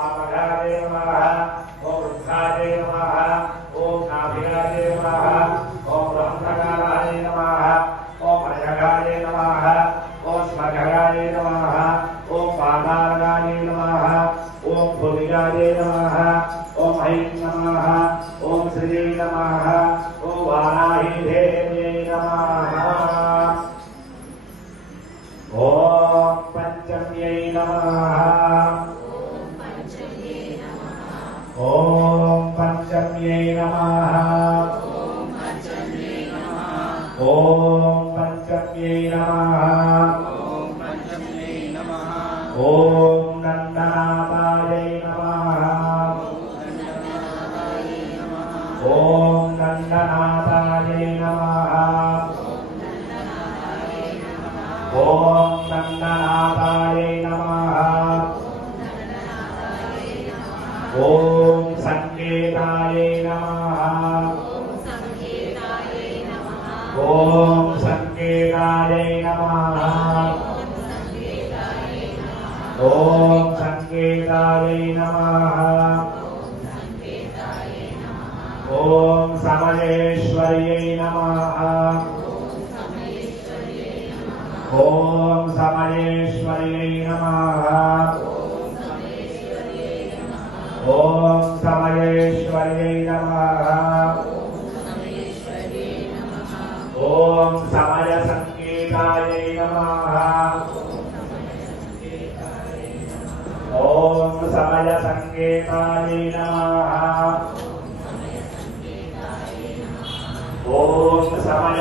वामगाय नमः। ओम वृद्धाय नमः। ओम नाभिगाय नमः। ओम ब्रह्मकालाय नमः। ओम अजगाय नमः। ओम स्मगाय नमः। ओम पादागाय नमः। ओम भुविगाय नमः। ओम ऐं नमः। ओम श्री नमः। ओम वाराही देव्यै नमः। ॐ पञ्चम्यै नमः। ॐ पञ्चम्यै नमः। ॐ पञ्चम्यै नमः। ॐ नन्दनाथायै नमः। ॐ नन्दनाथायै नमः। ॐ नन्दनाथायै सङ्केतायै नमः। ॐ सङ्केतायै नमः। ॐ सङ्केतायै नमः। ॐ समलेश्वर्यै नमः। ॐ समलेश्वर्यै नमः। ॐ समलेश्वर्यै नमः। ॐ समयसङ्केतायै नमः। ॐ समयसङ्केतायै नमः। ॐ समय